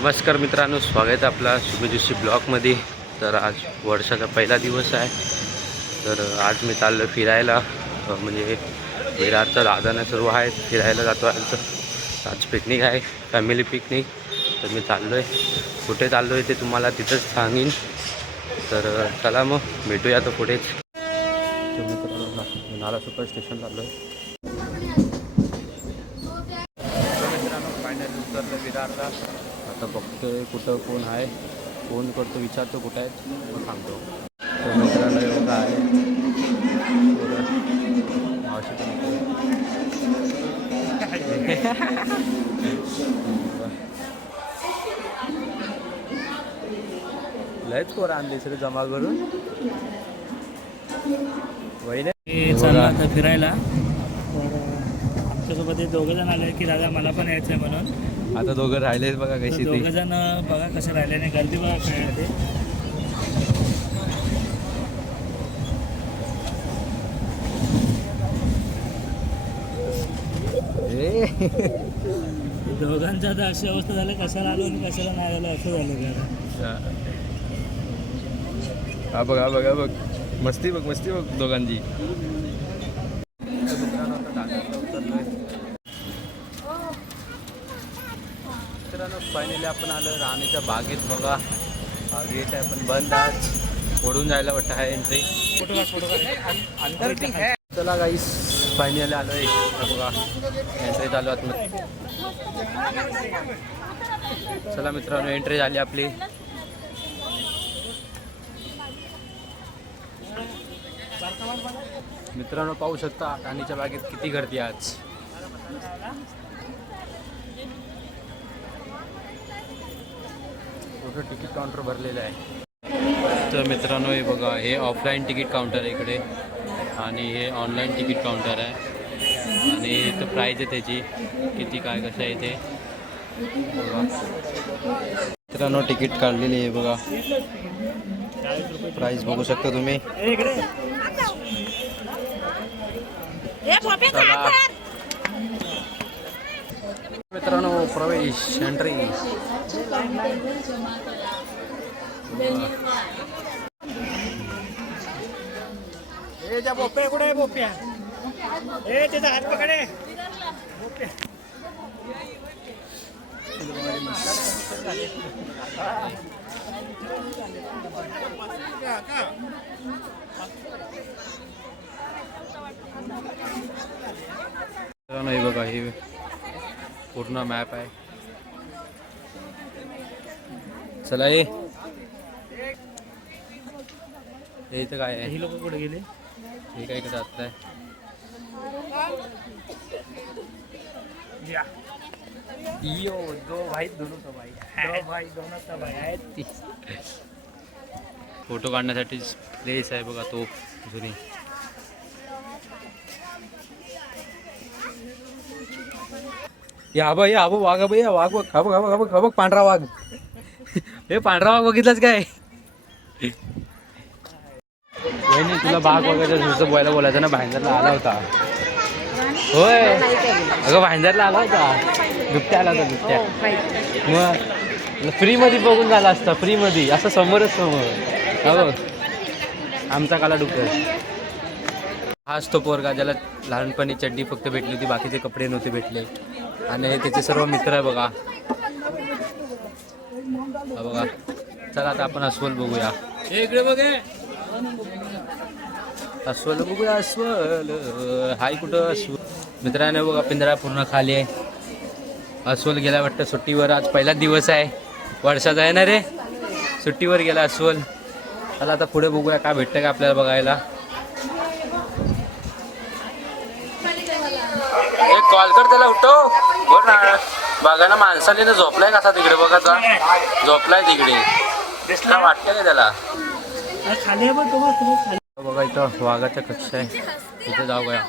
नमस्कार मित्रांनो, स्वागत आहे आपला शुभजोशी ब्लॉगमध्ये। तर आज वर्षाचा पहिला दिवस आहे। तर आज मी चाललो फिरायला, म्हणजे विरारचा दादाने सर्व आहेत, फिरायला जातो आहे। तर आज पिकनिक आहे, फॅमिली पिकनिक। तर मी चाललो आहे, कुठे चाललो आहे ते तुम्हाला तिथंच सांगेन। तर चला मग भेटूया तर पुढेच। तर मित्रांनो, नाला सुपर स्टेशन चाललो आहे। फायनली उतरलं विरारला। आता बघतोय कुठं कोण आहे, फोन करतो, विचारतो कुठं आहेत, मग सांगतो। तर मित्रांनो एवढं आहे, मावशी लयच पोरं आणली सगळे जमा करून वहिनी चालला आता फिरायला। तर आमच्यासोबत दोघं जण आले की दादा मला पण यायचं आहे म्हणून। आता दोघं राहिलेत बघा कशी, दोघं जण बघा कसं राहिले नाही, गर्दी बघा खेळायला ते दोघांच्या आता अशी अवस्था झाली, कशाला आलो आणि कशाला नाही आलो असं झालं का। हा बघ मस्ती बघ दोघांची। मित्रांनो फायनली आपण आलो राणीच्या बागेत। बघा हा गेट आहे पण बंद, आज ओढून जायला वाटतं आहे एंट्री। चला गाईस, फायनली आलो आहे। बघा एंट्री चालू आतमध्ये। चला मित्रांनो, एंट्री झाली आपली। मित्रांनो पाहू शकता राणीच्या बागेत किती गर्दी आज। मोठं तिकीट काउंटर भरलेलं आहे। तर मित्रांनो हे बघा, हे ऑफलाईन तिकीट काउंटर आहे इकडे, आणि हे ऑनलाईन तिकीट काउंटर आहे। आणि इथं प्राईज आहे त्याची, किती काय कसं आहे ते बघा। मित्रांनो तिकीट काढलेली आहे बघा, प्राईज बघू शकता तुम्ही। मित्रांनो प्रवेश एंट्री। बोप्या कुठे आहे? बोप्या त्याचा हात पकडे। हे बघा, हे पूर्ण मॅप आहे। चला ये इथं काय आहे? ही लोक कुठे गेले? हे काय इकडे जात आहे? यो दो भाई दोनों तो भाई, दो भाई दोनों तो भाई आहेत। फोटो काढण्यासाठी प्लेस आहे बघा तो जुनी। या वाघ भैया, वाघ बघ, हा बघ पांढरा वाघ। हे पांढरा वाघ बघितलाच काय? वहिनी तुला बाग वगैरे नुसतं बोलायचं ना, भाईंदरला आला होता। होय अगं, भाईंदरला आला होता, बिबट्या आला होता, बिबट्या। मग फ्रीमध्ये बघून झाला असता, फ्रीमध्ये असं समोरच समोर। हो आमचा काला डुक्कर हाच तो पोरगा ज्याला लहानपणी चड्डी फक्त भेटली होती, बाकीचे कपडे नव्हते भेटले। आणि त्याचे सर्व मित्र आहे बघा, बघा। चला आता आपण अस्वल बघूया, इकडे बघे अस्वल बघूया। अस्वल हाय कुठं? अस्वल मित्रांनो बघा, पिंजरा पूर्ण खाली आहे। अस्वल गेला वाटतं सुट्टीवर, आज पहिलाच दिवस आहे वर्षाचा आहे ना रे, सुट्टीवर गेला अस्वल। चला आता पुढे बघूया काय भेटतं का आपल्याला बघायला। एक कॉल कर त्याला, उठव बोल ना। बघा ना माणसाने ना झोपलाय कसा तिकडे, बघा झोपलाय तिकडे, काय वाटतं का त्याला? बघा इथं वाघाच्या कक्षा आहे, तिथे जाऊया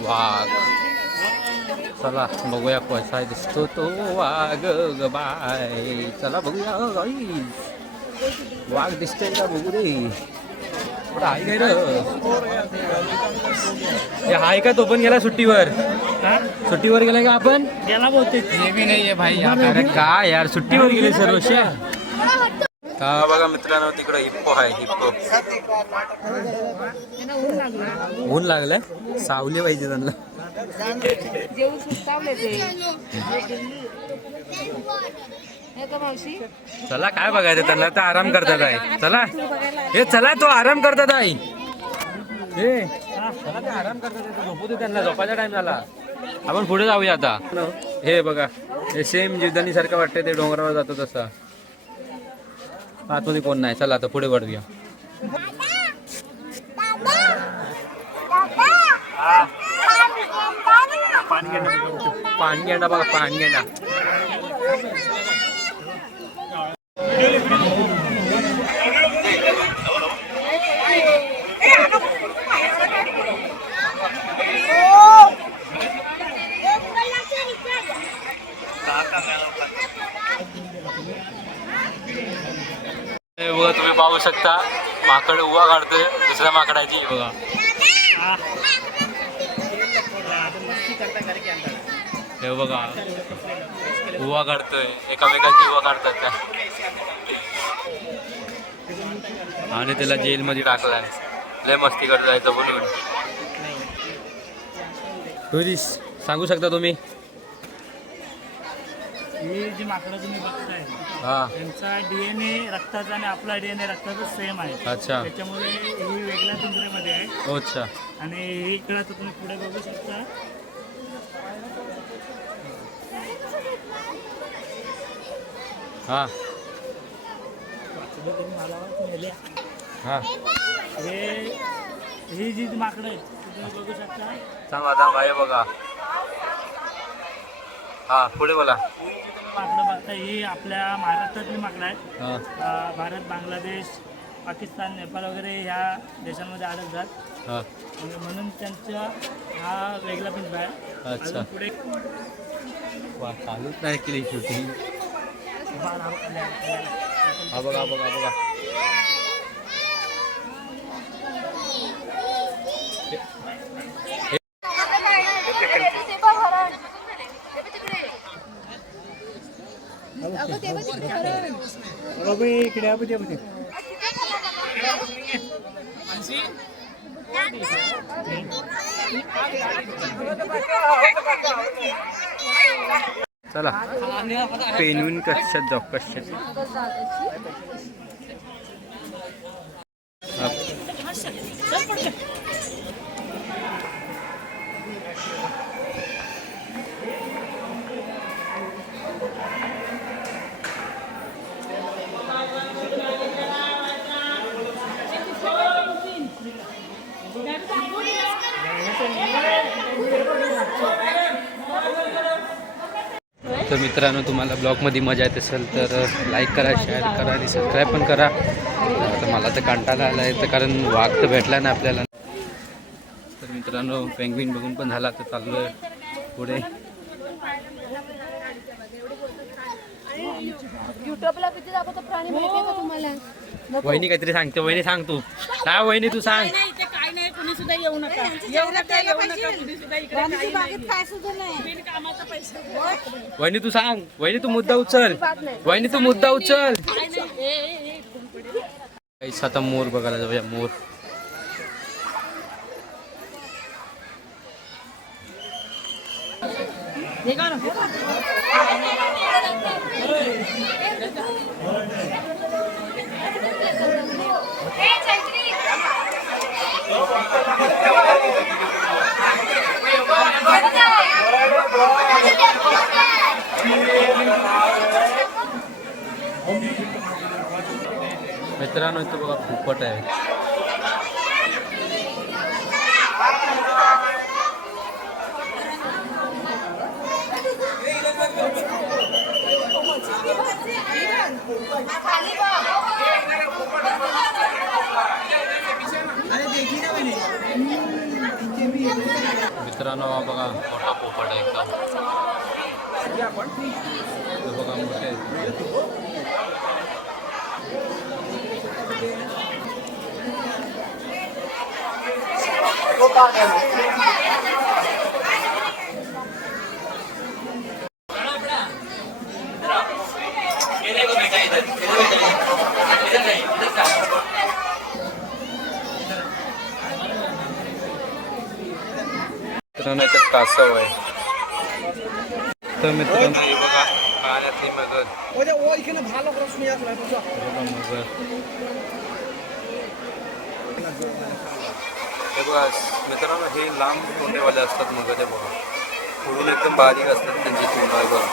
वाघ। चला बघूया कसा दिसतो तो वाघ ग बाय। चला बघूया वाघ दिसतोय का, बघू रे। आहे काय रे? हाय का तो पण गेला सुट्टीवर? हा सुट्टीवर गेलाय का आपण? गेला बहुतेक. हे बी नाही आहे भाई. अरे काय यार, सुट्टीवर गेले सर्व. हा बघा मित्रांनो, तिकडं हिप्पो आहे. हिप्पो ऊन लागलं, सावली पाहिजे त्यांना. चला काय बघायचं त्यांना, तर आराम करतात आहे. चला हे चला, तो आराम करतात आहे. हे चला, ते आराम करतात आहे. झोपू दे त्यांना, झोपायचा टाइम झाला. आपण पुढे जाऊया आता. हे बघा, हे सेम जीवदानी सारखं वाटतंय, ते डोंगरावर जातो तसा. आतमध्ये कोण नाही. चला आता पुढे वळूया. पानगेंडा बघा, पानगेंडा. हे बघा, तुम्ही पाहू शकता, माकड उवा काढतोय दुसऱ्या माकडाची. बघा हे बघा, उवा काढतोय, एकामेकांची उवा काढतात त्या. आणि त्याला जेलमध्ये टाकलाय. लय मस्ती करत जायचं बोलून. टुरिस्ट सांगू शकता तुम्ही? ही जी माकडं तुम्ही बघताय, हा, त्यांचा DNA रक्ताचा आणि आपला DNA रक्ताचा सेम आहे. अच्छा. त्याच्यामुळे ही वेगळ्या पिंजऱ्यामध्ये आहे. अच्छा. आणि ही इकडं आता तुम्ही पुढे बघू शकता. हा हा, ही जी माकडं आहेत तुम्ही बघू शकता. थांबा हे बघा. हा पुढे बोला. माकडं बघता, ही आपल्या महाराष्ट्रातली माकडं आहेत. हा भारत, बांगलादेश, पाकिस्तान, नेपाळ वगैरे ह्या देशांमध्ये आढळतात. हा, म्हणून त्यांचा हा वेगळा पिंजरा आहे. अच्छा. अजून पुढे वा, चालूच नाही केली शूटिंग. हा बघा बघा बघा. इकडे चला पेनविन कशात जाऊ, कशात. तर मित्रांनो, तुम्हाला ब्लॉगमध्ये मजा येत असेल तर लाईक करा, शेअर करा आणि सबस्क्राईब पण करा. आता मला तर कंटाळा आला आहे, तर कारण वाघ तर भेटला ना आपल्याला. तर मित्रांनो, पेंग्विन बघून पण झाला, तर चाललो आहे पुढे. वहिनी काहीतरी सांगते. वहिनी सांग तू. काय वहिनी तू सांग. काय नाही, कुणी सुद्धा येऊ नका. येऊ नका, कुणी सुद्धा इकडे काही नाही. काय सुद्धा नाही. बिनकामाचा पैसा. वहिनी तू सांग. वहिनी तू मुद्दा उचल. वहिनी तू मुद्दा उचल. आता मोर बघायला जाऊया. मोर. मित्रांनो, इथं बघा पोपट आहे. मित्रांनो, हा बघा मोठा पोपट आहे एकदम. बघा मोठे मित्रांनो याच्यात कासव आहे. तर मित्रांनो हे बघा पाण्यातली मगर. हे बघा मित्रांनो हे लांब तोंडेवाले असतात मगर. ते बघा पुढून एकदम बारीक असतात त्यांची तोंड आहे बघा.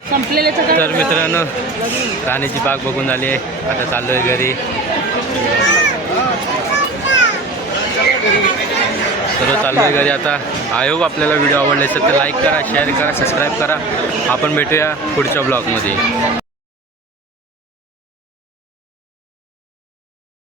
संपलेले तर मित्रांनो राणीची बाग बघून झाली आहे. आता चाललो आहे घरी. तर चाललो आहे घरी आता. आय होप आपल्याला व्हिडिओ आवडला असेल तर लाईक करा, शेअर करा, सबस्क्राईब करा. आपण भेटूया पुढच्या ब्लॉगमध्ये.